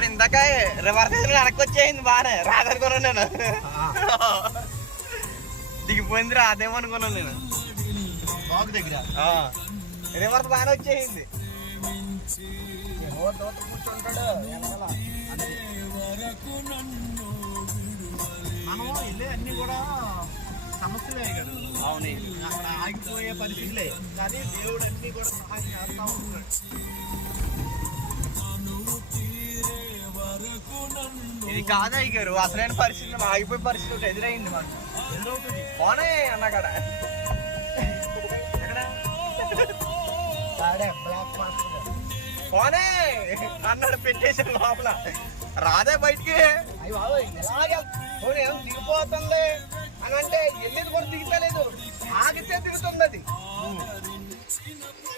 కానీ ఇందాక రివర్స్ వెనక్కి వచ్చేయింది బాగానే రాదనుకున్నాను నేను. దిగిపోయింది రాదేమనుకున్నాను నేను. బాగు దగ్గర రివర్స్ బాగానే వచ్చేయింది. కూర్చుంటాడు మనం వెళ్ళే అన్ని కూడా సమస్యలే కదా. అవును, అక్కడ ఆగిపోయే పరిస్థితులే, కానీ దేవుడు అన్ని కూడా సహాయం చేస్తా ఉంటున్నాడు. ఇది కాదా అయ్యారు అసలైన పరిస్థితి, ఆగిపోయే పరిస్థితి ఎదురైంది మాకు. ఎదురవుతుంది పోనే అన్నకాడ పోనే అన్నాడు, పెట్టేసాడు లోపల. రాదే బయటికి. అయ్యి బాబోయ్ ఏం దిగిపోతుంది అని అంటే వెళ్ళేది కూడా దిగుతలేదు, ఆగితే దిగుతుంది అది.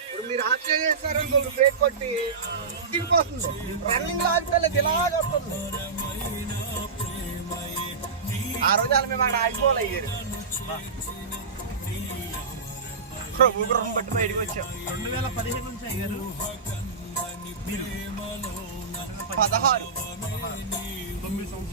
ఇప్పుడు మీరు ఆశ్చర్య చేస్తారనుకో, బ్రేక్ కొట్టి దిగిపోతుంది. రన్నింగ్ లో ఆగితలేదు, ఇలాగ వస్తుంది. ఆ రోజు వాళ్ళు మేము అక్కడ ఆగిపోవాలి అయ్యారు. ప్రభు గృహం బట్టి బయటకు వచ్చాం. 2015 నుంచి అయ్యారు మీరు 16 9 సంవత్సరాలు.